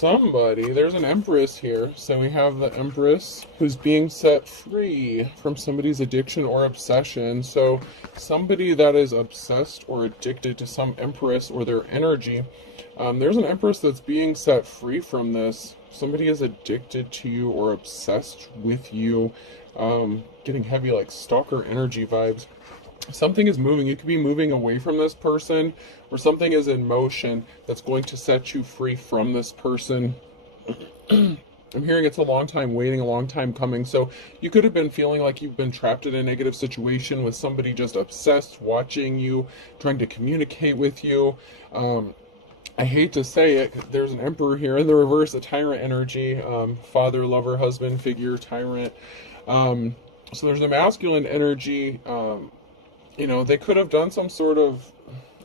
somebody, there's an Empress here. So we have the Empress who's being set free from somebody's addiction or obsession. So somebody that is obsessed or addicted to some Empress or their energy, there's an Empress that's being set free from this. Somebody is addicted to you or obsessed with you, getting heavy like stalker energy vibes. Something is moving. You could be moving away from this person, or something is in motion that's going to set you free from this person. I'm hearing it's a long time waiting, a long time coming. So you could have been feeling like you've been trapped in a negative situation with somebody just obsessed, watching you, trying to communicate with you. I hate to say it, there's an Emperor here in the reverse, a tyrant energy, father, lover, husband figure, tyrant. So there's a masculine energy. You know, they could have done some sort of,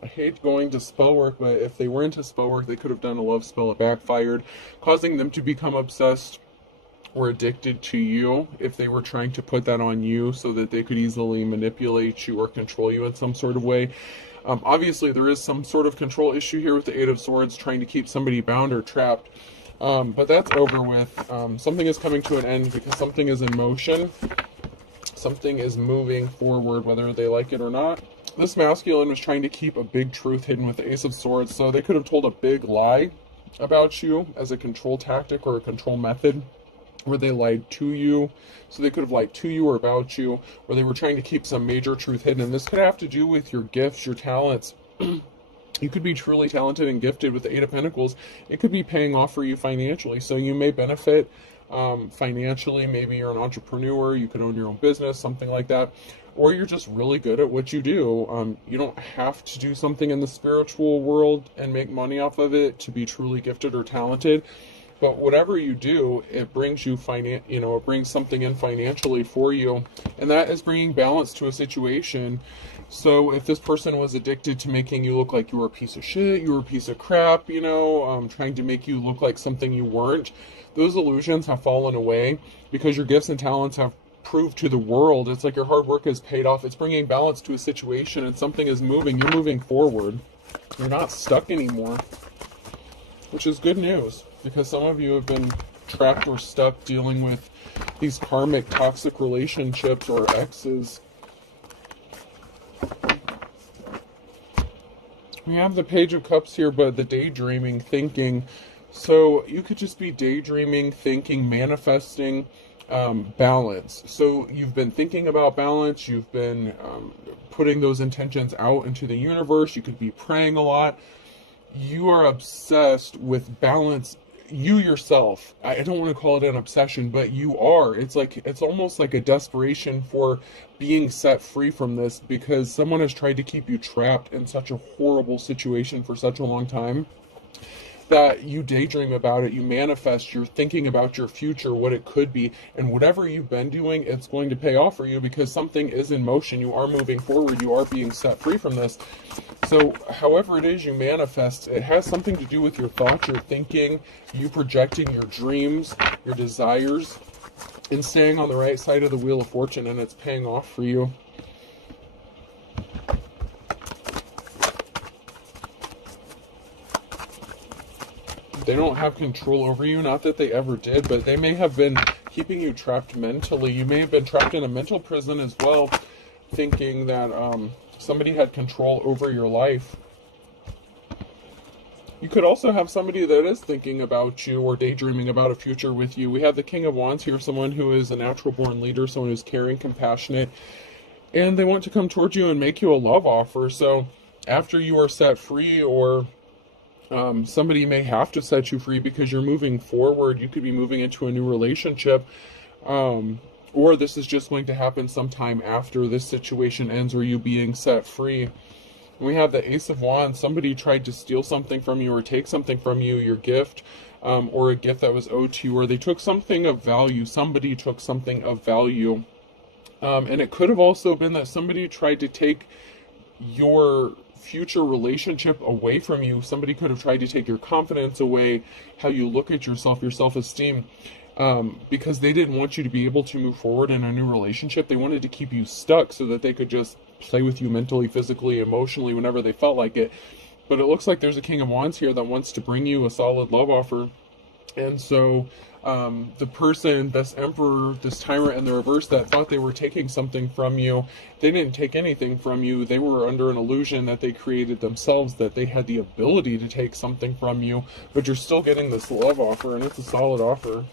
I hate going to spell work, but if they were into spell work, they could have done a love spell that backfired, causing them to become obsessed or addicted to you if they were trying to put that on you so that they could easily manipulate you or control you in some sort of way. Obviously, there is some sort of control issue here with the Eight of Swords, trying to keep somebody bound or trapped. But that's over with. Something is coming to an end because something is in motion. Something is moving forward, whether they like it or not. This masculine was trying to keep a big truth hidden with the Ace of Swords, so they could have told a big lie about you as a control tactic or a control method, where they lied to you. So they could have lied to you or about you, or they were trying to keep some major truth hidden. And this could have to do with your gifts, your talents. You could be truly talented and gifted with the Eight of Pentacles. It could be paying off for you financially, so you may benefit financially. Maybe you're an entrepreneur, you could own your own business, something like that, or you're just really good at what you do. You don't have to do something in the spiritual world and make money off of it to be truly gifted or talented, but whatever you do, it brings you it brings something in financially for you, and that is bringing balance to a situation. So if this person was addicted to making you look like you were a piece of shit, you were a piece of crap, trying to make you look like something you weren't, those illusions have fallen away because your gifts and talents have proved to the world. It's like your hard work has paid off. It's bringing balance to a situation, and something is moving. You're moving forward. You're not stuck anymore, which is good news, because some of you have been trapped or stuck dealing with these karmic toxic relationships or exes. We have the Page of Cups here, but the daydreaming, thinking. So you could just be daydreaming, thinking, manifesting balance. So you've been thinking about balance. You've been putting those intentions out into the universe. You could be praying a lot. You are obsessed with balance. You yourself, I don't want to call it an obsession, but you are. It's almost like a desperation for being set free from this, because someone has tried to keep you trapped in such a horrible situation for such a long time that you daydream about it, you manifest, you're thinking about your future, what it could be, and whatever you've been doing, it's going to pay off for you because something is in motion. You are moving forward, you are being set free from this. So however it is you manifest, it has something to do with your thoughts, your thinking, you projecting your dreams, your desires, and staying on the right side of the Wheel of Fortune, and it's paying off for you. They don't have control over you, not that they ever did, but they may have been keeping you trapped mentally. You may have been trapped in a mental prison as well, thinking that somebody had control over your life. You could also have somebody that is thinking about you or daydreaming about a future with you. We have the King of Wands here, someone who is a natural born leader, someone who's caring, compassionate, and they want to come towards you and make you a love offer. So after you are set free, or somebody may have to set you free because you're moving forward. You could be moving into a new relationship, or this is just going to happen sometime after this situation ends, or you being set free. We have the Ace of Wands. Somebody tried to steal something from you or take something from you, your gift, or a gift that was owed to you, or they took something of value. Somebody took something of value. And it could have also been that somebody tried to take your future relationship away from you. Somebody could have tried to take your confidence away, how you look at yourself, your self-esteem, because they didn't want you to be able to move forward in a new relationship. They wanted to keep you stuck so that they could just play with you mentally, physically, emotionally, whenever they felt like it. But it looks like there's a King of Wands here that wants to bring you a solid love offer. And so the person, this emperor, this tyrant in the reverse that thought they were taking something from you, they didn't take anything from you. They were under an illusion that they created themselves, that they had the ability to take something from you, but you're still getting this love offer, and it's a solid offer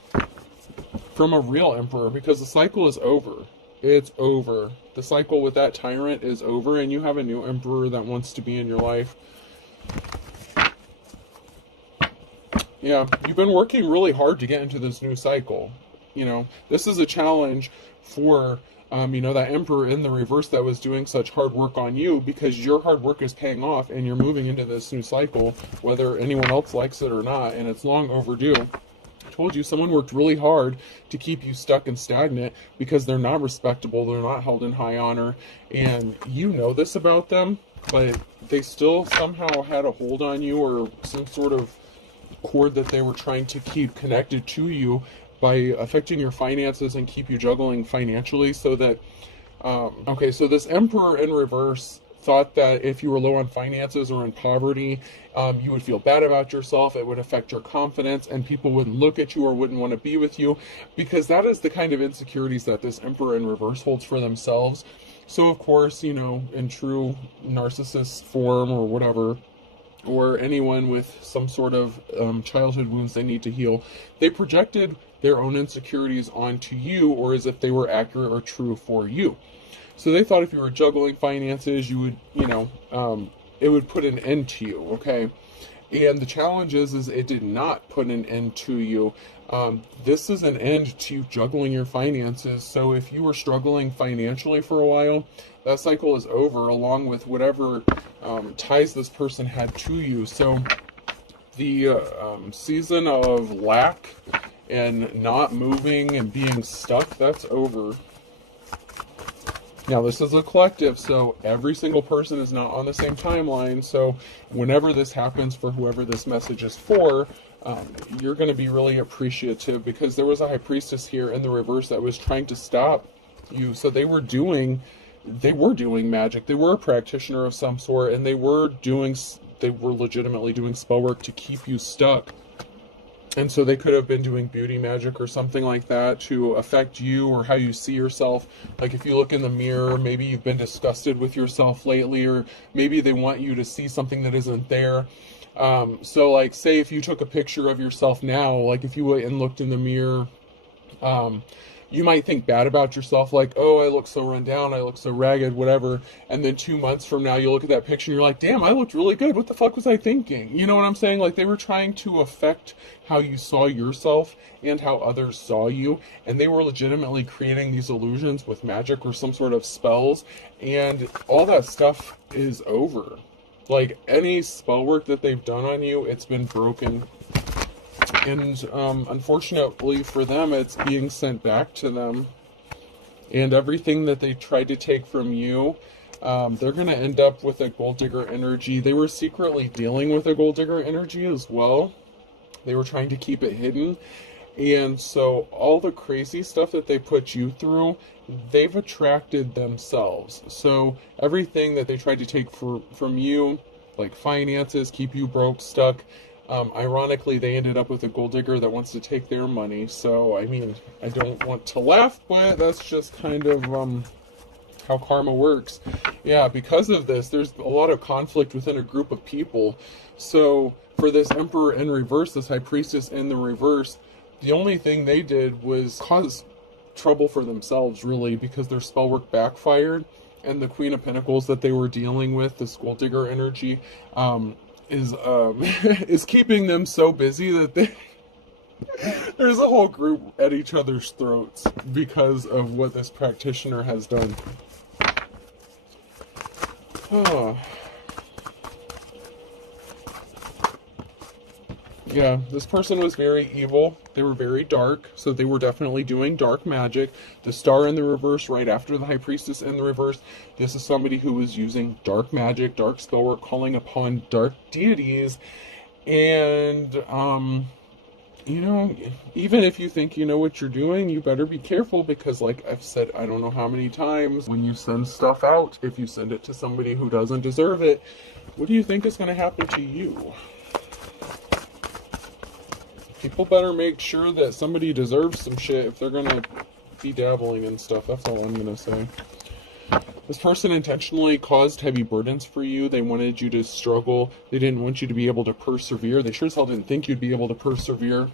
from a real emperor, because the cycle is over. It's over. The cycle with that tyrant is over, and you have a new emperor that wants to be in your life. Yeah, you've been working really hard to get into this new cycle. You know, this is a challenge for, that emperor in the reverse that was doing such hard work on you, because your hard work is paying off and you're moving into this new cycle, whether anyone else likes it or not, and it's long overdue. I told you, someone worked really hard to keep you stuck and stagnant because they're not respectable, they're not held in high honor, and you know this about them, but they still somehow had a hold on you, or some sort of cord that they were trying to keep connected to you by affecting your finances and keep you juggling financially, so that so this emperor in reverse thought that if you were low on finances or in poverty, you would feel bad about yourself, it would affect your confidence, and people wouldn't look at you or wouldn't want to be with you, because that is the kind of insecurities that this emperor in reverse holds for themselves. So of course, in true narcissist form or whatever, or anyone with some sort of childhood wounds they need to heal, they projected their own insecurities onto you, or as if they were accurate or true for you. So they thought if you were juggling finances, you would, it would put an end to you, okay? And the challenge is it did not put an end to you. This is an end to you juggling your finances. So if you were struggling financially for a while, that cycle is over, along with whatever ties this person had to you. So the season of lack and not moving and being stuck, that's over. Now, this is a collective, so every single person is not on the same timeline. So whenever this happens for whoever this message is for, you're going to be really appreciative, because there was a high priestess here in the reverse that was trying to stop you. So they were doing magic. They were a practitioner of some sort, and they were legitimately doing spell work to keep you stuck. And so they could have been doing beauty magic or something like that to affect you or how you see yourself. Like if you look in the mirror, maybe you've been disgusted with yourself lately, or maybe they want you to see something that isn't there. So like, say if you took a picture of yourself now, like if you went and looked in the mirror, you might think bad about yourself, like, oh, I look so run down, I look so ragged, whatever. And then 2 months from now, you look at that picture and you're like, damn, I looked really good. What the fuck was I thinking? You know what I'm saying? Like, they were trying to affect how you saw yourself and how others saw you. And they were legitimately creating these illusions with magic or some sort of spells. And all that stuff is over. Like, any spell work that they've done on you, it's been broken. And unfortunately for them, it's being sent back to them. And everything that they tried to take from you, they're going to end up with a gold digger energy. They were secretly dealing with a gold digger energy as well. They were trying to keep it hidden. And so all the crazy stuff that they put you through, they've attracted themselves. So everything that they tried to take from you, like finances, keep you broke, stuck, ironically, they ended up with a gold digger that wants to take their money. So, I mean, I don't want to laugh, but that's just kind of how karma works. Yeah, because of this, there's a lot of conflict within a group of people. So, for this emperor in reverse, this high priestess in the reverse, the only thing they did was cause trouble for themselves, really, because their spell work backfired. And the Queen of Pentacles that they were dealing with, this gold digger energy, is keeping them so busy that there's a whole group at each other's throats because of what this practitioner has done. Oh. Yeah, this person was very evil. They were very dark, so they were definitely doing dark magic. The star in the reverse, right after the high priestess in the reverse, this is somebody who was using dark magic, dark spell work, calling upon dark deities. And, even if you think you know what you're doing, you better be careful, because like I've said, I don't know how many times, when you send stuff out, if you send it to somebody who doesn't deserve it, what do you think is going to happen to you? People better make sure that somebody deserves some shit if they're gonna be dabbling in stuff. That's all I'm gonna say. This person intentionally caused heavy burdens for you. They wanted you to struggle. They didn't want you to be able to persevere. They sure as hell didn't think you'd be able to persevere.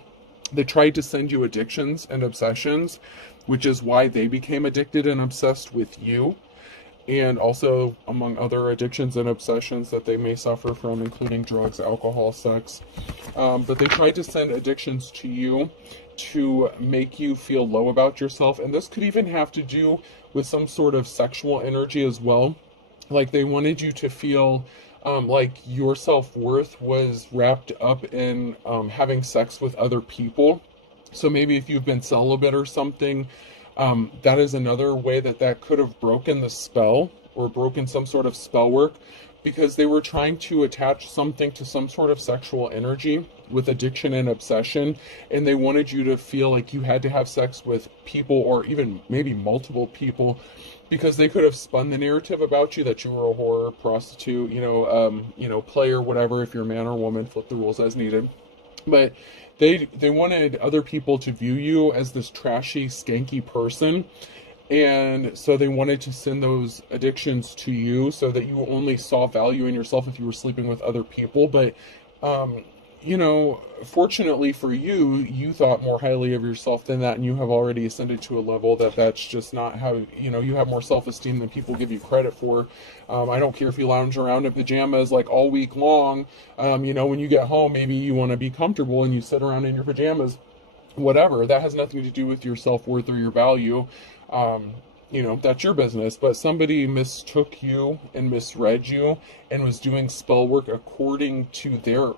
They tried to send you addictions and obsessions, which is why they became addicted and obsessed with you. And also, among other addictions and obsessions that they may suffer from, including drugs, alcohol, sex. But they tried to send addictions to you to make you feel low about yourself. And this could even have to do with some sort of sexual energy as well. Like they wanted you to feel like your self-worth was wrapped up in having sex with other people. So maybe if you've been celibate or something, that is another way that could have broken the spell or broken some sort of spell work, because they were trying to attach something to some sort of sexual energy with addiction and obsession, and they wanted you to feel like you had to have sex with people, or even maybe multiple people, because they could have spun the narrative about you that you were a whore, prostitute, player, whatever. If you're a man or woman, flip the rules as needed. But they wanted other people to view you as this trashy, skanky person. And so they wanted to send those addictions to you so that you only saw value in yourself if you were sleeping with other people. But, fortunately for you, you thought more highly of yourself than that. And you have already ascended to a level that's just not how, you have more self-esteem than people give you credit for. I don't care if you lounge around in pajamas like all week long. When you get home, maybe you want to be comfortable and you sit around in your pajamas. Whatever. That has nothing to do with your self-worth or your value. That's your business. But somebody mistook you and misread you and was doing spell work according to their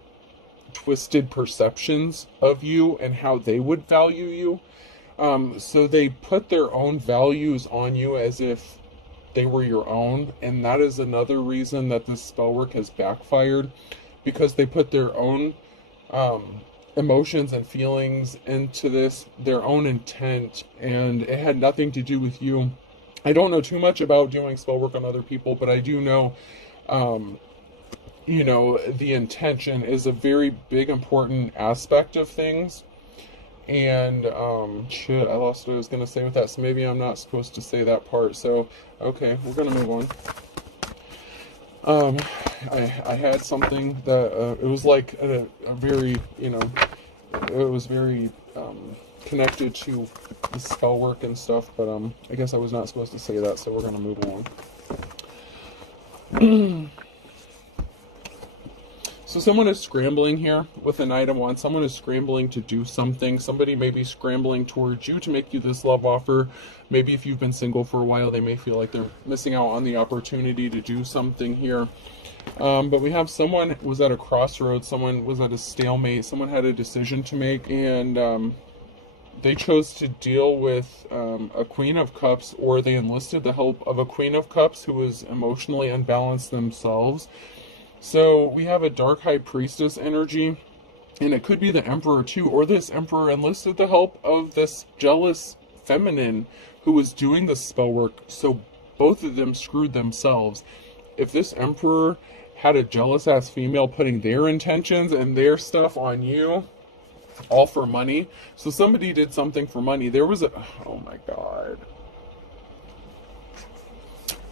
twisted perceptions of you and how they would value you. So they put their own values on you as if they were your own. And that is another reason that this spell work has backfired, because they put their own emotions and feelings into this, their own intent, and it had nothing to do with you. I don't know too much about doing spell work on other people, but I do know, the intention is a very big, important aspect of things. And, I lost what I was going to say with that, so maybe I'm not supposed to say that part. So, okay, we're going to move on. I had something that, it was like a very, it was very, connected to the spell work and stuff, but, I guess I was not supposed to say that, so we're going to move along. So someone is scrambling here with the Knight of Wands. Someone is scrambling to do something. Somebody may be scrambling towards you to make you this love offer. Maybe if you've been single for a while, they may feel like they're missing out on the opportunity to do something here. But we have someone was at a crossroads. Someone was at a stalemate. Someone had a decision to make, and they chose to deal with a Queen of Cups, or they enlisted the help of a Queen of Cups who was emotionally unbalanced themselves. So we have a Dark High Priestess energy, and it could be the Emperor too, or this Emperor enlisted the help of this jealous feminine who was doing the spell work, so both of them screwed themselves. If this Emperor had a jealous ass female putting their intentions and their stuff on you, all for money. So somebody did something for money. There was oh my god.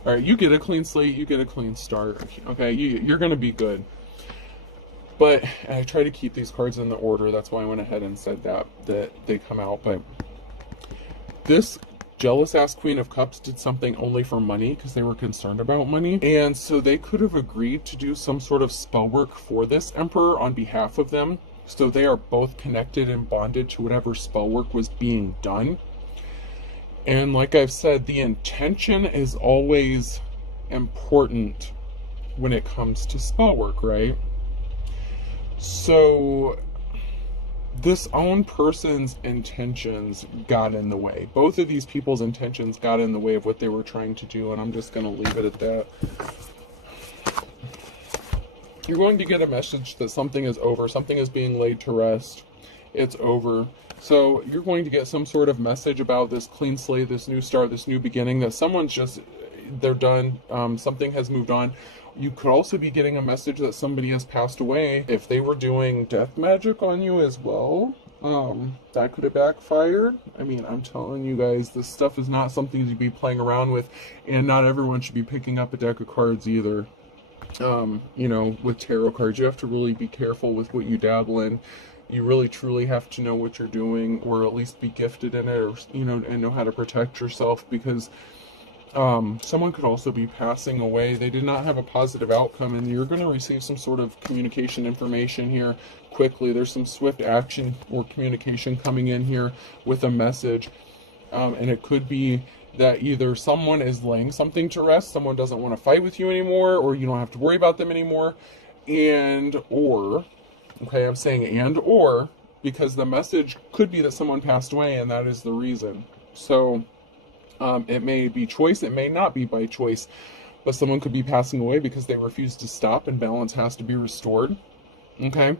Alright, you get a clean slate, you get a clean start. Okay, you're going to be good. But I try to keep these cards in the order. That's why I went ahead and said that they come out. But this jealous-ass Queen of Cups did something only for money because they were concerned about money. And so they could have agreed to do some sort of spell work for this Emperor on behalf of them. So they are both connected and bonded to whatever spell work was being done. And like I've said, the intention is always important when it comes to spell work, right? So this own person's intentions got in the way. Both of these people's intentions got in the way of what they were trying to do, and I'm just going to leave it at that. You're going to get a message that something is over. Something is being laid to rest. It's over. So you're going to get some sort of message about this clean slate, this new start, this new beginning, that someone's just, they're done. Something has moved on. You could also be getting a message that somebody has passed away. If they were doing death magic on you as well, That could have backfired. I mean, I'm telling you guys, this stuff is not something to be playing around with, and not everyone should be picking up a deck of cards either. With tarot cards, you have to really be careful with what you dabble in. You really truly have to know what you're doing, or at least be gifted in it, or, and know how to protect yourself, because someone could also be passing away. They did not have a positive outcome, and you're going to receive some sort of communication information here quickly. There's some swift action or communication coming in here with a message, and it could be that either someone is laying something to rest, someone doesn't want to fight with you anymore, or you don't have to worry about them anymore, I'm saying or, because the message could be that someone passed away, and that is the reason. So, it may be choice, it may not be by choice, but someone could be passing away because they refuse to stop, and balance has to be restored. Okay?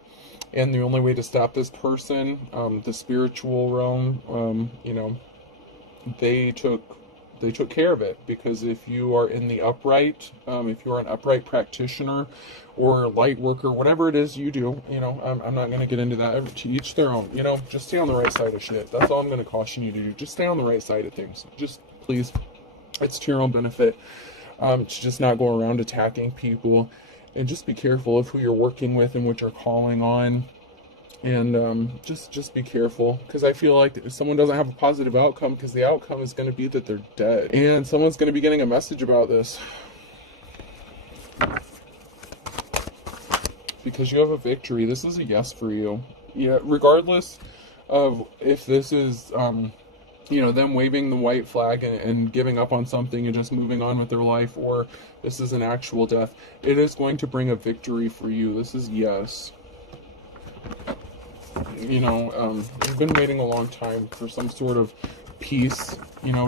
And the only way to stop this person, the spiritual realm, they took care of it, because if you are in the upright, if you are an upright practitioner or light worker, whatever it is you do, I'm not going to get into that. To each their own. Just stay on the right side of shit. That's all I'm going to caution you to do. Just stay on the right side of things. Just please, it's to your own benefit, to just not go around attacking people, and just be careful of who you're working with and what you're calling on. And just be careful, because I feel like if someone doesn't have a positive outcome, because the outcome is going to be that they're dead, and someone's going to be getting a message about this, because you have a victory. This is a yes for you. Yeah, regardless of if this is them waving the white flag and giving up on something and just moving on with their life, or this is an actual death, it is going to bring a victory for you. This is yes. You've been waiting a long time for some sort of peace,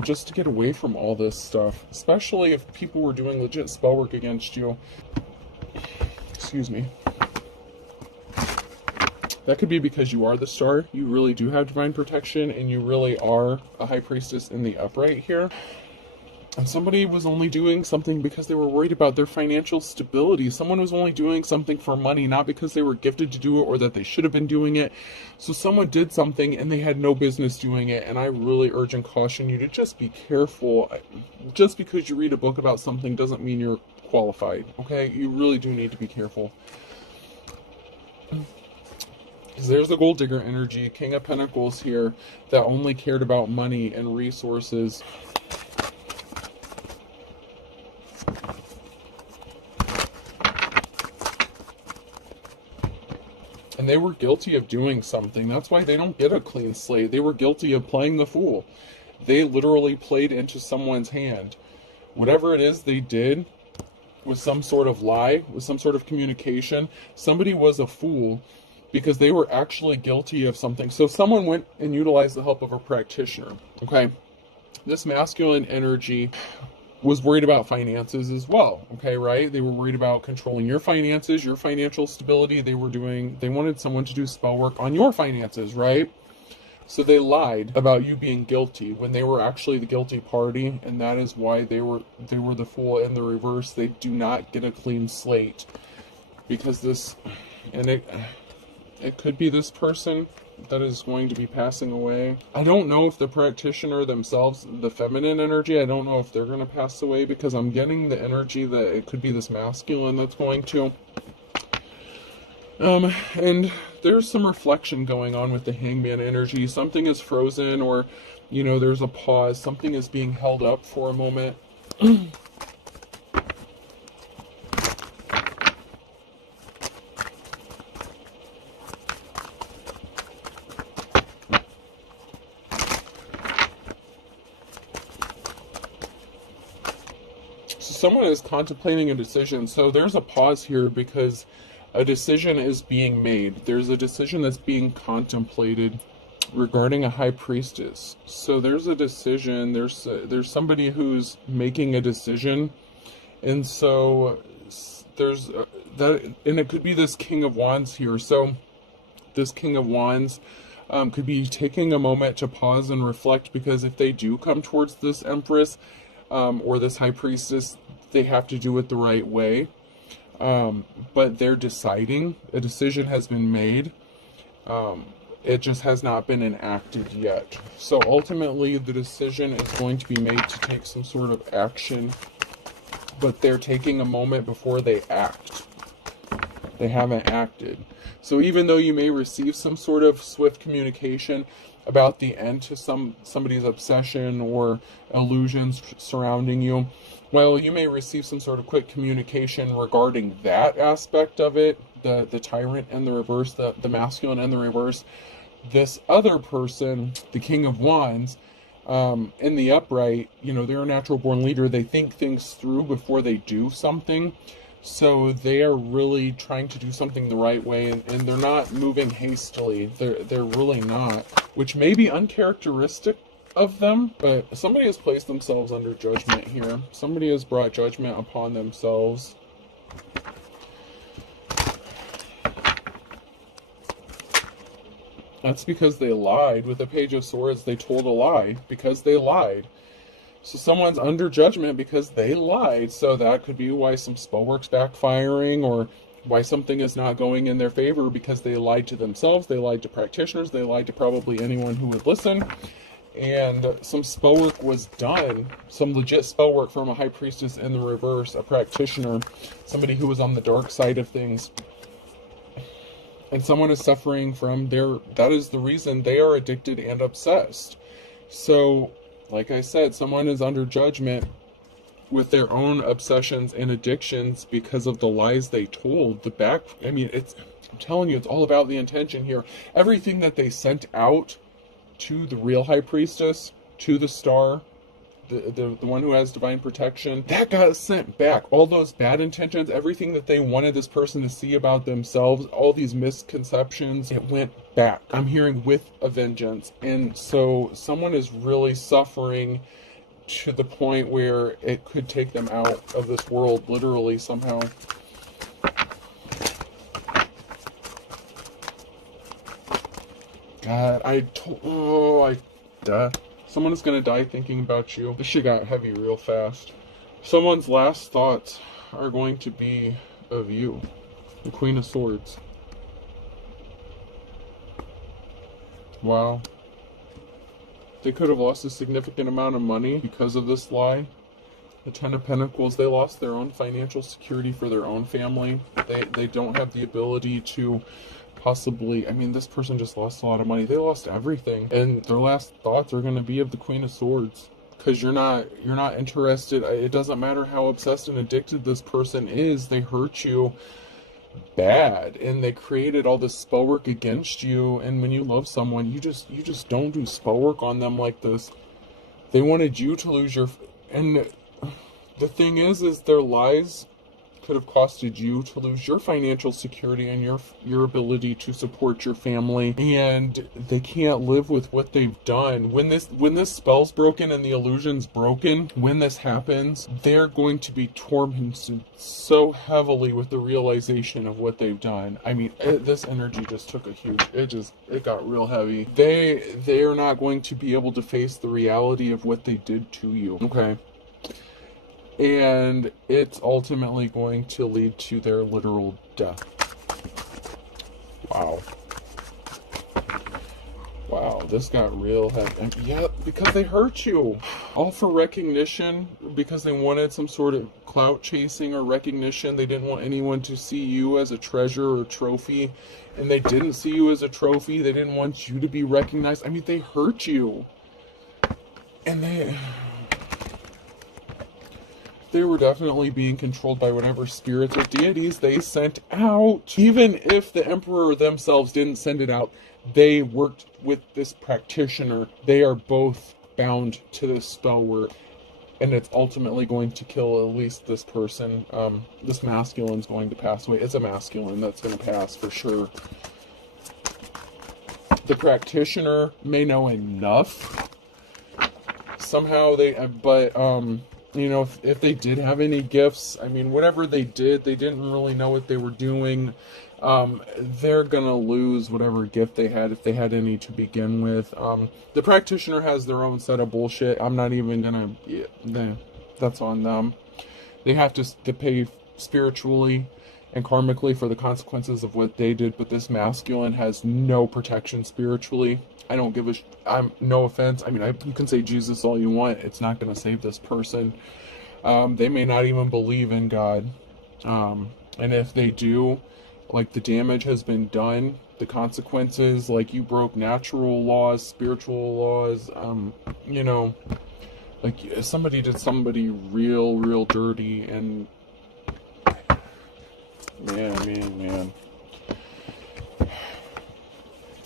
just to get away from all this stuff, especially if people were doing legit spell work against you. Excuse me. That could be because you are the star, you really do have divine protection, and you really are a high priestess in the upright here. And somebody was only doing something because they were worried about their financial stability. Someone was only doing something for money, not because they were gifted to do it or that they should have been doing it. So someone did something and they had no business doing it. And I really urge and caution you to just be careful. Just because you read a book about something doesn't mean you're qualified, okay? You really do need to be careful. Because there's the gold digger energy, King of Pentacles here, that only cared about money and resources. And they were guilty of doing something. That's why they don't get a clean slate. They were guilty of playing the fool. They literally played into someone's hand. Whatever it is they did was some sort of lie, was some sort of communication. Somebody was a fool because they were actually guilty of something. So someone went and utilized the help of a practitioner. Okay? This masculine energy was worried about finances as well, okay, right? They were worried about controlling your finances, your financial stability. They wanted someone to do spell work on your finances, right? So they lied about you being guilty when they were actually the guilty party, and that is why they were the fool in the reverse. They do not get a clean slate, because it could be this person that is going to be passing away. I don't know if the practitioner themselves, the feminine energy, I don't know if they're going to pass away, because I'm getting the energy that it could be this masculine that's going to. And there's some reflection going on with the hangman energy. Something is frozen, or, there's a pause. Something is being held up for a moment. Someone is contemplating a decision. So there's a pause here because a decision is being made. There's a decision that's being contemplated regarding a high priestess. So there's a decision. There's somebody who's making a decision, and so there's that, and it could be this King of Wands here. So this King of Wands could be taking a moment to pause and reflect, because if they do come towards this Empress or this high priestess, they have to do it the right way. But they're deciding. A decision has been made. It just has not been enacted yet. So ultimately, the decision is going to be made to take some sort of action, but they're taking a moment before they act. They haven't acted. So even though you may receive some sort of swift communication about the end to somebody's obsession or illusions surrounding you, well, you may receive some sort of quick communication regarding that aspect of it, the tyrant and the reverse, the masculine and the reverse. This other person, the King of Wands, in the upright, they're a natural born leader. They think things through before they do something. So they are really trying to do something the right way, and they're not moving hastily. They're really not, which may be uncharacteristic of them, but somebody has placed themselves under judgment here. Somebody has brought judgment upon themselves. That's because they lied. With the Page of Swords, they told a lie because they lied. So someone's under judgment because they lied. So that could be why some spell work's backfiring, or why something is not going in their favor, because they lied to themselves, they lied to practitioners, they lied to probably anyone who would listen. And some spell work was done, some legit spell work from a high priestess in the reverse, a practitioner, somebody who was on the dark side of things. And someone is suffering from that is the reason they are addicted and obsessed. So, like I said, someone is under judgment with their own obsessions and addictions because of the lies they told. I'm telling you, it's all about the intention here. Everything that they sent out to the real high priestess, to the star, the one who has divine protection, that got sent back. All those bad intentions, everything that they wanted this person to see about themselves, all these misconceptions, it went back. I'm hearing with a vengeance. And so someone is really suffering to the point where it could take them out of this world, literally, somehow. God, someone is gonna die thinking about you. This shit got heavy real fast. Someone's last thoughts are going to be of you. The Queen of Swords. Wow. They could have lost a significant amount of money because of this lie. The Ten of Pentacles, they lost their own financial security for their own family. They don't have the ability to possibly, this person just lost a lot of money. They lost everything. And their last thoughts are going to be of the Queen of Swords. Because you're not interested. It doesn't matter how obsessed and addicted this person is. They hurt you bad, and they created all this spell work against you. And when you love someone, you just don't do spell work on them like this. They wanted you to lose and the thing is their lies could have costed you to lose your financial security and your ability to support your family, and they can't live with what they've done. When this spell's broken and the illusion's broken, when this happens, they're going to be tormented so heavily with the realization of what they've done. This energy just took a huge, it got real heavy. They are not going to be able to face the reality of what they did to you. Okay. And it's ultimately going to lead to their literal death. Wow. Wow, this got real heavy. Yeah, because they hurt you. All for recognition, because they wanted some sort of clout chasing or recognition. They didn't want anyone to see you as a treasure or trophy. And they didn't see you as a trophy. They didn't want you to be recognized. they hurt you. And they were definitely being controlled by whatever spirits or deities they sent out. Even if the Emperor themselves didn't send it out, they worked with this practitioner. They are both bound to this spell work, and it's ultimately going to kill at least this person. This masculine's going to pass away. It's a masculine that's going to pass for sure. The practitioner may know enough. Somehow if they did have any gifts, whatever they did, they didn't really know what they were doing. They're gonna lose whatever gift they had, if they had any to begin with. The practitioner has their own set of bullshit. I'm not even gonna, that's on them. They have to pay spiritually and karmically for the consequences of what they did. But this masculine has no protection spiritually. I don't give a I'm no offense. I mean, you can say Jesus all you want. It's not going to save this person. They may not even believe in God. And if they do, like, the damage has been done. The consequences, like, you broke natural laws, spiritual laws, you know, like somebody did somebody real dirty, and man.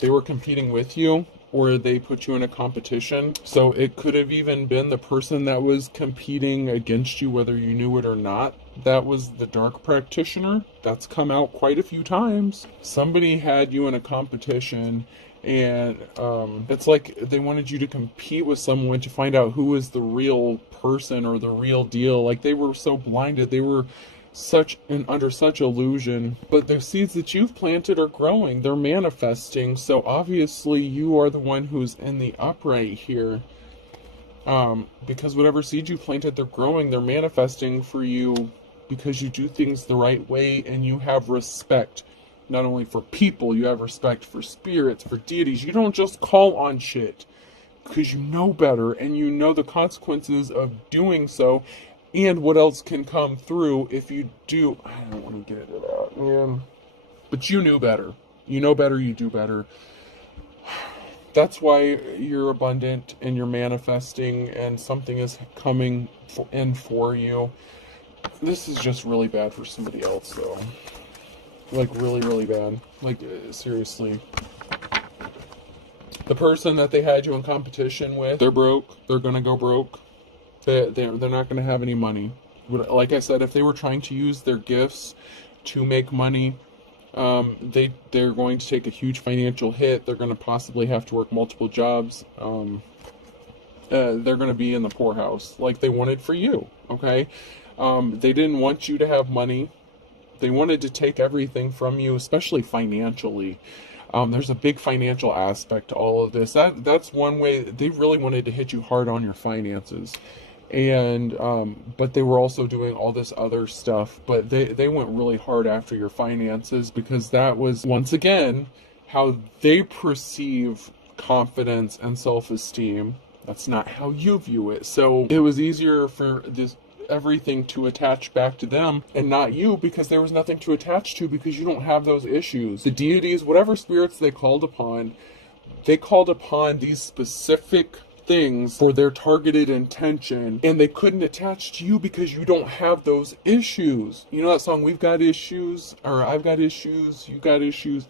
They were competing with you, or they put you in a competition. So it could have even been the person that was competing against you, whether you knew it or not. That was the dark practitioner. That's come out quite a few times. Somebody had you in a competition, and it's like they wanted you to compete with someone to find out who is the real person or the real deal. Like, they were so blinded. They were under such illusion. But the seeds that you've planted are growing. They're manifesting. So obviously you are the one who's in the upright here. Because whatever seed you planted, they're growing. They're manifesting for you because you do things the right way, and you have respect. Not only for people, you have respect for spirits, for deities. You don't just call on shit because you know better, and you know the consequences of doing so, and what else can come through if you do. I don't want to get into that, man. But you knew better. You know better, you do better. That's why you're abundant and you're manifesting, and something is coming in for you. This is just really bad for somebody else, though. Like, really bad. Like, seriously. The person that they had you in competition with, they're broke. They're gonna go broke. They're not gonna have any money. Like I said, if they were trying to use their gifts to make money, they're going to take a huge financial hit. They're going to possibly have to work multiple jobs. They're going to be in the poorhouse like they wanted for you. Okay. They didn't want you to have money. They wanted to take everything from you, especially financially. There's a big financial aspect to all of this. That's one way. They really wanted to hit you hard on your finances. And but they were also doing all this other stuff. But they went really hard after your finances, because that was, once again, how they perceive confidence and self-esteem. That's not how you view it. So it was easier for everything to attach back to them and not you, because there was nothing to attach to, because you don't have those issues. The deities, whatever spirits they called upon these specific things for their targeted intention, and they couldn't attach to you because you don't have those issues. You know that song, We've Got Issues, or I've Got Issues, you got issues?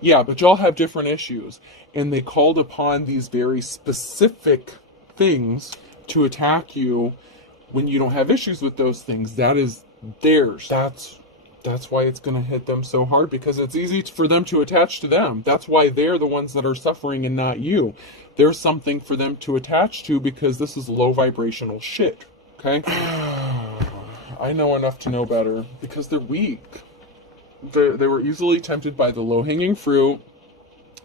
Yeah, but y'all have different issues. And they called upon these very specific things to attack you when you don't have issues with those things. That is theirs. That's why it's going to hit them so hard, because it's easy for them to attach to them. That's why they're the ones that are suffering and not you. There's something for them to attach to, because this is low vibrational shit. Okay? I know enough to know better, because they're weak. They were easily tempted by the low-hanging fruit,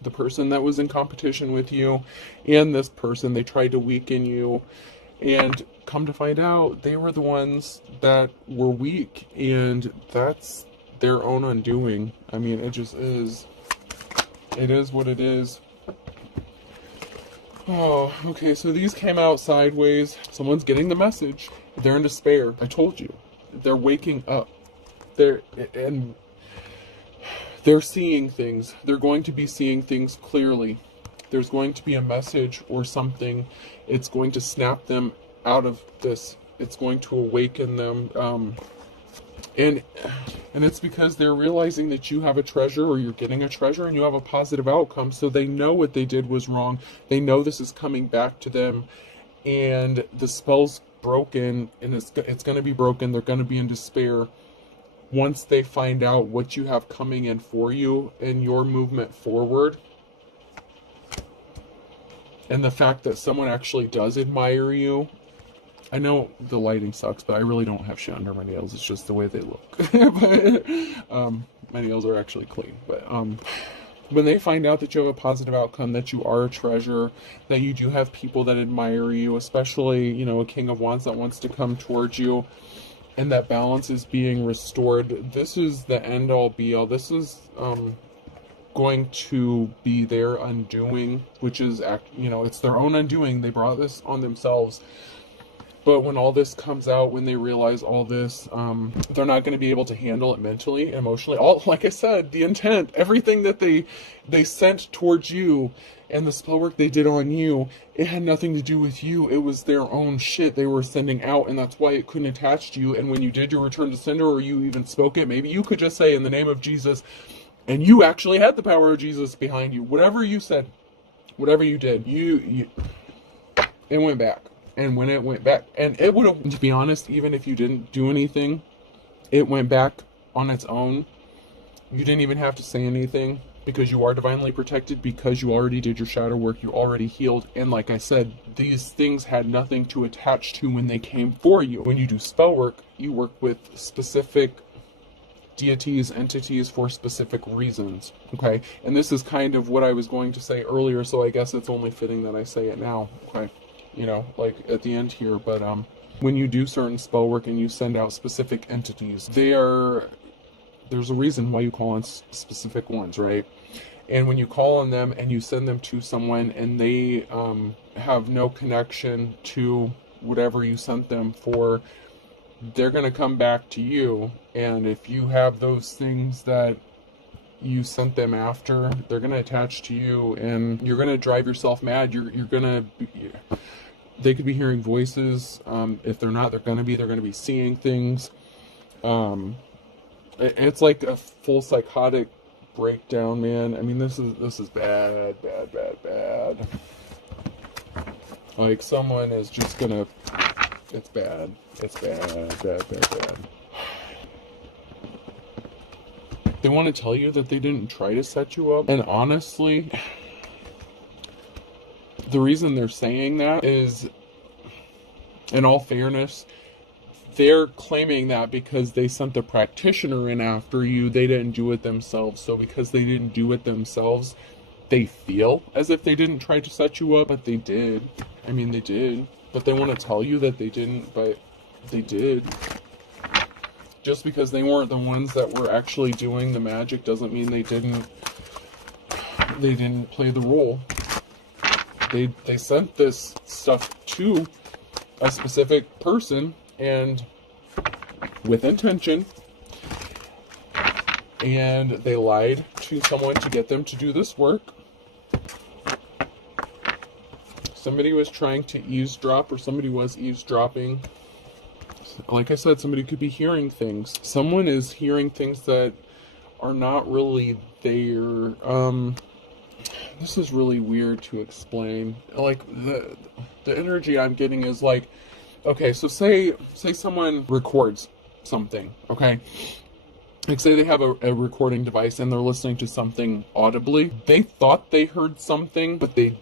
the person that was in competition with you, and this person. They tried to weaken you, and come to find out, they were the ones that were weak, and that's their own undoing. I mean, it just is. It is what it is. Oh, okay, so these came out sideways. Someone's getting the message. They're in despair. I told you. They're waking up. They're seeing things. They're going to be seeing things clearly. There's going to be a message or something. It's going to snap them out of this. It's going to awaken them. And it's because they're realizing that you have a treasure, or you're getting a treasure, and you have a positive outcome. So they know what they did was wrong. They know this is coming back to them, and the spell's broken, and it's going to be broken. They're going to be in despair once they find out what you have coming in for you and your movement forward. And the fact that someone actually does admire you. I know the lighting sucks, but I really don't have shit under my nails. It's just the way they look. But my nails are actually clean. But when they find out that you have a positive outcome, that you are a treasure, that you do have people that admire you, especially, a King of Wands that wants to come towards you, and that balance is being restored. This is the end all be all. This is going to be their undoing, which is, it's their own undoing. They brought this on themselves. But when all this comes out, when they realize all this, they're not going to be able to handle it mentally, emotionally. All, like I said, the intent, everything that they sent towards you, and the spell work they did on you, it had nothing to do with you. It was their own shit they were sending out, and that's why it couldn't attach to you. And when you did your return to sender, or you even spoke it, maybe you could just say, in the name of Jesus, and you actually had the power of Jesus behind you. Whatever you said, whatever you did, it went back. And when it went back, and it would have, to be honest, even if you didn't do anything, it went back on its own. You didn't even have to say anything, because you are divinely protected, because you already did your shadow work, you already healed. And like I said, these things had nothing to attach to when they came for you. When you do spell work, you work with specific deities, entities, for specific reasons. Okay? And this is kind of what I was going to say earlier, so I guess it's only fitting that I say it now. Okay? Like at the end here, but when you do certain spell work and you send out specific entities, there's a reason why you call on specific ones, right? And when you call on them and you send them to someone and they have no connection to whatever you sent them for, they're going to come back to you. And if you have those things that you sent them after, they're going to attach to you, and you're going to drive yourself mad. You're going to they could be hearing voices. If they're not, they're going to be seeing things. It's like a full psychotic breakdown, man. I mean, this is bad. Like, someone is just gonna, it's bad. They want to tell you that they didn't try to set you up, and honestly, the reason they're saying that is, in all fairness, they're claiming that because they sent the practitioner in after you, they didn't do it themselves. So because they didn't do it themselves, they feel as if they didn't try to set you up, but they did. I mean, they did. But they want to tell you that they didn't, but they did. Just because they weren't the ones that were actually doing the magic doesn't mean they didn't play the role. They sent this stuff to a specific person, and with intention, and they lied to someone to get them to do this work. Somebody was trying to eavesdrop, or somebody was eavesdropping. Like I said, somebody could be hearing things. Someone is hearing things that are not really there. This is really weird to explain. Like, the energy I'm getting is like, okay, so say someone records something, okay? Like, say they have a recording device and they're listening to something audibly. They thought they heard something, but they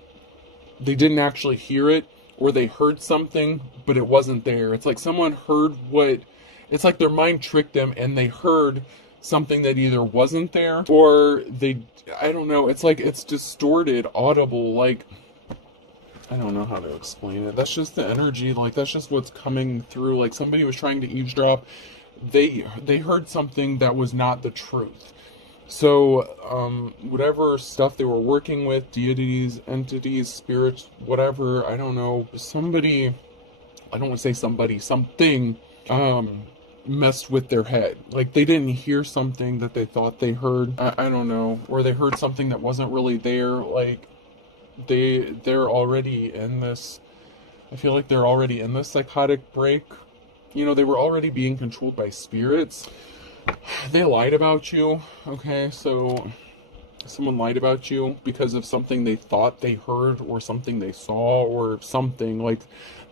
didn't actually hear it, or they heard something, but it wasn't there. It's like someone heard it's like their mind tricked them and they heard something that either wasn't there, or I don't know, it's like it's distorted, audible, like, I don't know how to explain it. That's just the energy, like, that's just what's coming through. Like, somebody was trying to eavesdrop, they heard something that was not the truth. So, whatever stuff they were working with, deities, entities, spirits, whatever, I don't know, something, messed with their head. Like, they didn't hear something that they thought they heard. I don't know. Or they heard something that wasn't really there. Like, they're already in this, I feel like they're already in this psychotic break. They were already being controlled by spirits. They lied about you, okay? So someone lied about you because of something they thought they heard, or something they saw, or something. Like,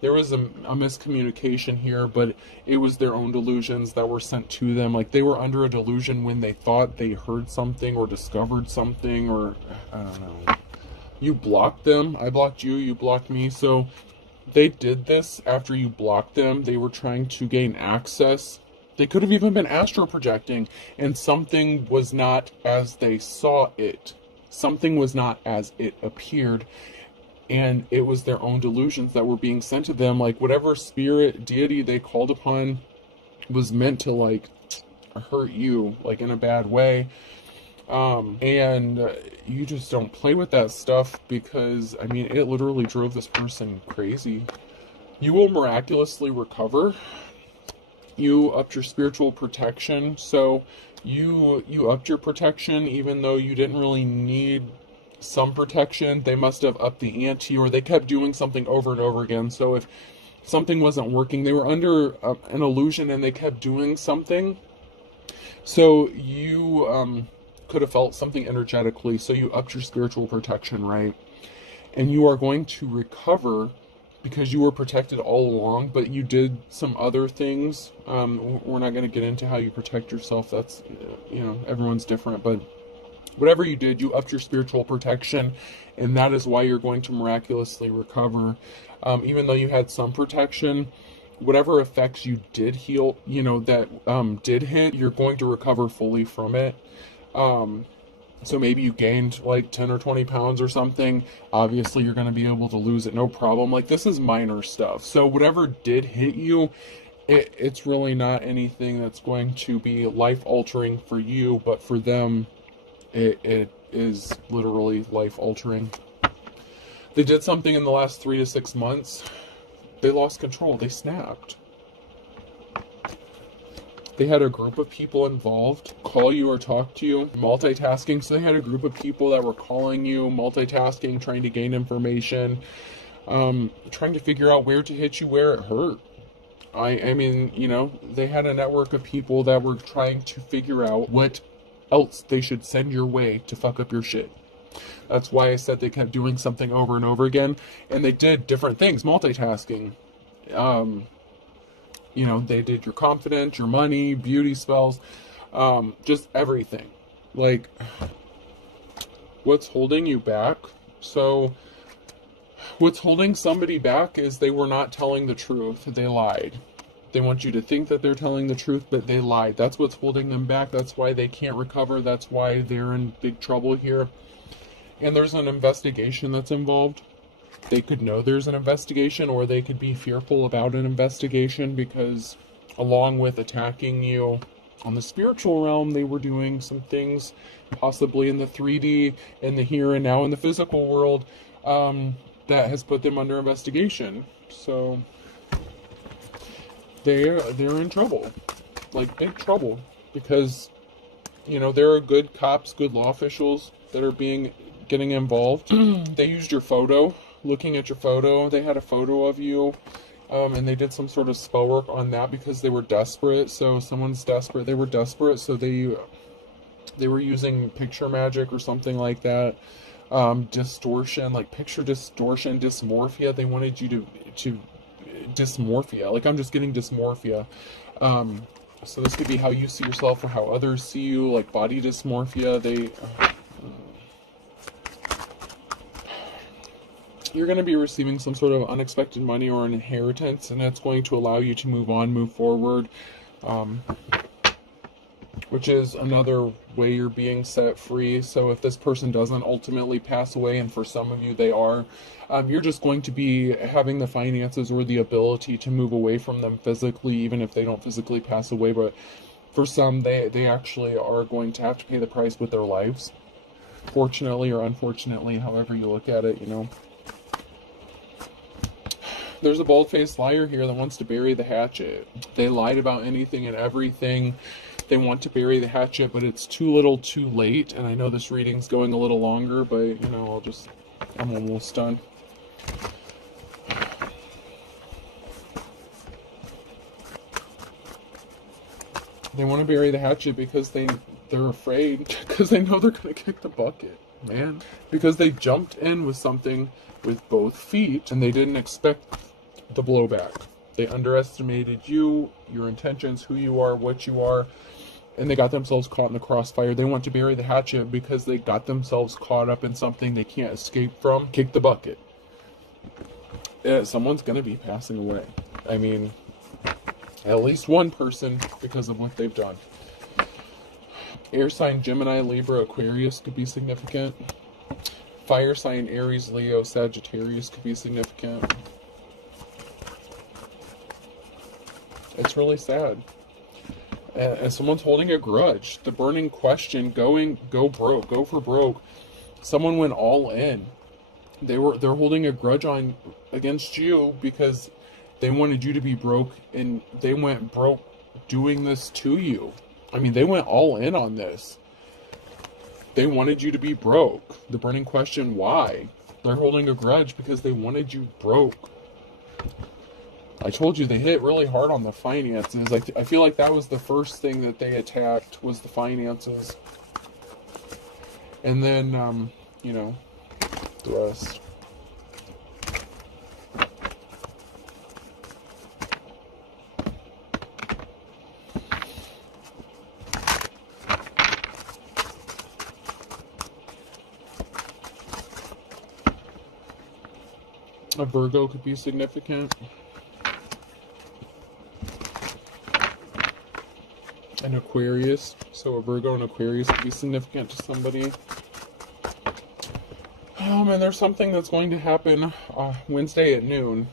there was a miscommunication here, but it was their own delusions that were sent to them. Like, they were under a delusion when they thought they heard something or discovered something, or I don't know. You blocked them. I blocked you. You blocked me. So they did this after you blocked them. They were trying to gain access. They could have even been astral projecting, and something was not as they saw it. Something was not as it appeared, and it was their own delusions that were being sent to them. Like, whatever spirit, deity they called upon was meant to like hurt you like in a bad way. And you just don't play with that stuff, because I mean it literally drove this person crazy. You will miraculously recover. You upped your spiritual protection, so you upped your protection even though you didn't really need some protection. They must have upped the ante, or they kept doing something over and over again. So if something wasn't working, they were under an illusion and they kept doing something. So you could have felt something energetically, so you upped your spiritual protection, right? And you are going to recover because you were protected all along, but you did some other things. We're not going to get into how you protect yourself. That's, everyone's different, but whatever you did, you upped your spiritual protection, and that is why you're going to miraculously recover. Even though you had some protection, whatever effects you did heal, that did hit, you're going to recover fully from it. So maybe you gained like 10 or 20 pounds or something. Obviously, you're going to be able to lose it, no problem. Like, this is minor stuff. So whatever did hit you, it's really not anything that's going to be life-altering for you, but for them, it is literally life-altering. They did something in the last 3 to 6 months. They lost control. They snapped. They had a group of people involved call you or talk to you, multitasking. So they had a group of people that were calling you, multitasking, trying to gain information, trying to figure out where to hit you, where it hurt. I mean, they had a network of people that were trying to figure out what else they should send your way to fuck up your shit. That's why I said they kept doing something over and over again. And they did different things, multitasking. They did your confidence, your money, beauty spells, just everything. Like, what's holding you back? So, what's holding somebody back is they were not telling the truth. They lied. They want you to think that they're telling the truth, but they lied. That's what's holding them back. That's why they can't recover. That's why they're in big trouble here. And there's an investigation that's involved. They could know there's an investigation, or they could be fearful about an investigation, because along with attacking you on the spiritual realm, they were doing some things possibly in the 3D, in the here and now, in the physical world, that has put them under investigation. So they're in trouble, like big trouble, because there are good cops, good law officials that are getting involved. They used your photo. Looking at your photo, they had a photo of you, and they did some sort of spell work on that because they were desperate. So someone's desperate. They were desperate, so they were using picture magic or something like that. Distortion, like picture distortion, dysmorphia. They wanted you to dysmorphia. Like, I'm just getting dysmorphia. So this could be how you see yourself or how others see you, like body dysmorphia. You're going to be receiving some sort of unexpected money or an inheritance, and that's going to allow you to move forward, which is another way you're being set free. So if this person doesn't ultimately pass away, and for some of you they are, you're just going to be having the finances or the ability to move away from them physically, even if they don't physically pass away. But for some, they actually are going to have to pay the price with their lives, fortunately or unfortunately, however you look at it, There's a bald-faced liar here that wants to bury the hatchet. They lied about anything and everything. They want to bury the hatchet, but it's too little too late. And I know this reading's going a little longer, but, I'm almost done. They want to bury the hatchet because they're afraid, because they know they're going to kick the bucket, man. Because they jumped in with something with both feet, and they didn't expect the blowback. They underestimated you, your intentions, who you are, what you are, and they got themselves caught in the crossfire. They want to bury the hatchet because they got themselves caught up in something they can't escape from. Kick the bucket. Someone's going to be passing away. I mean, at least one person, because of what they've done. Air sign Gemini, Libra, Aquarius could be significant. Fire sign Aries, Leo, Sagittarius could be significant. It's really sad. And someone's holding a grudge. The burning question, go broke, go for broke. Someone went all in. They're holding a grudge against you because they wanted you to be broke, and they went broke doing this to you. I mean, they went all in on this. They wanted you to be broke. The burning question, why? They're holding a grudge because they wanted you broke. I told you they hit really hard on the finances. I feel like that was the first thing that they attacked, was the finances. And then, you know, the rest. A Virgo could be significant. An Aquarius. So a Virgo and Aquarius could be significant to somebody. And there's something that's going to happen Wednesday at noon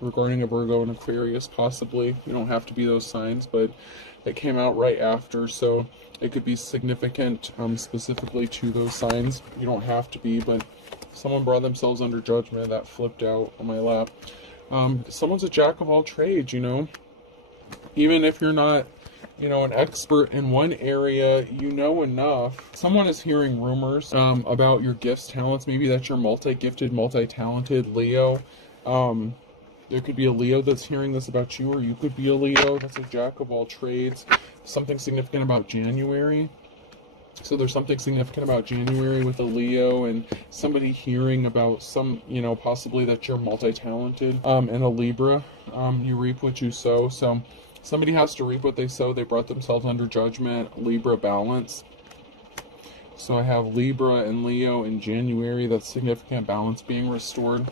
regarding a Virgo and Aquarius, possibly. You don't have to be those signs, but it came out right after, so it could be significant specifically to those signs. You don't have to be, but someone brought themselves under judgment. That flipped out on my lap. Someone's a jack of all trades, you know. Even if you're not, you know, an expert in one area, you know enough. Someone is hearing rumors about your gifts, talents. Maybe that's your multi-gifted, multi-talented Leo. There could be a Leo that's hearing this about you, or you could be a Leo that's a jack of all trades. Something significant about January. So there's something significant about January with a Leo, and somebody hearing about some, you know, possibly that you're multi-talented. And a Libra, you reap what you sow. So somebody has to reap what they sow. They brought themselves under judgment. Libra balance. So I have Libra and Leo in January. That's significant balance being restored.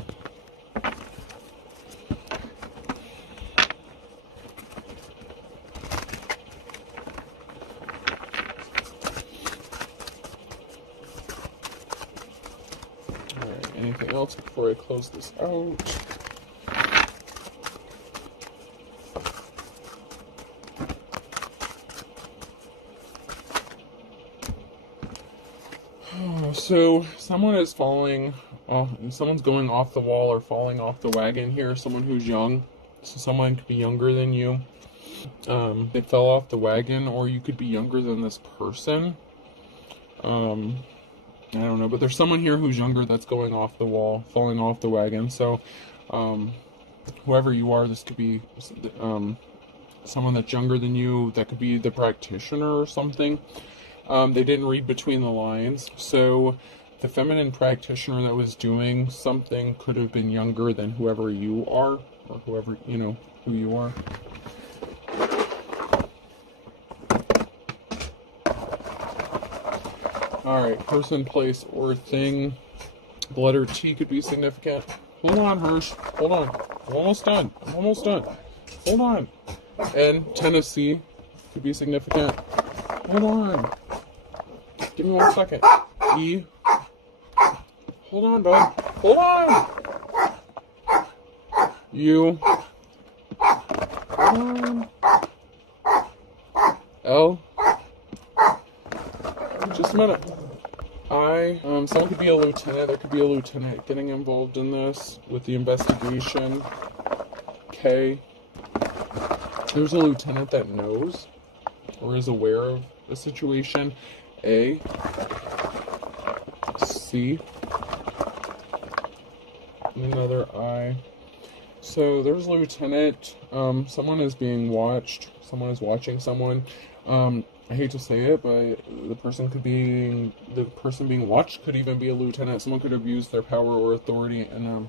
Alright, anything else before I close this out? So someone is falling, someone's going off the wall or falling off the wagon here. Someone who's young, so someone could be younger than you. They fell off the wagon, or you could be younger than this person. I don't know, but there's someone here who's younger that's going off the wall, falling off the wagon. So whoever you are, this could be someone that's younger than you. That could be the practitioner or something. They didn't read between the lines, so the feminine practitioner that was doing something could have been younger than whoever you are, or whoever, you know, who you are. Alright, person, place, or thing. The letter T could be significant. Hold on, Hirsch. Hold on. I'm almost done. I'm almost done. Hold on. And Tennessee could be significant. Hold on. Give me 1 second. E. Hold on, bud. Hold on. U. Hold on. L. Just a minute. I. Someone could be a lieutenant. There could be a lieutenant getting involved in this with the investigation. K. There's a lieutenant that knows or is aware of the situation. A. C. Another I. So there's a lieutenant. Someone is being watched. Someone is watching someone. I hate to say it, but the person being watched could even be a lieutenant. Someone could abuse their power or authority in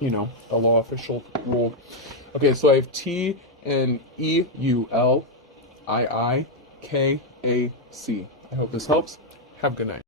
you know, a law official role. Okay, so I have T and E U L I I K A C. I hope this helps. Have a good night.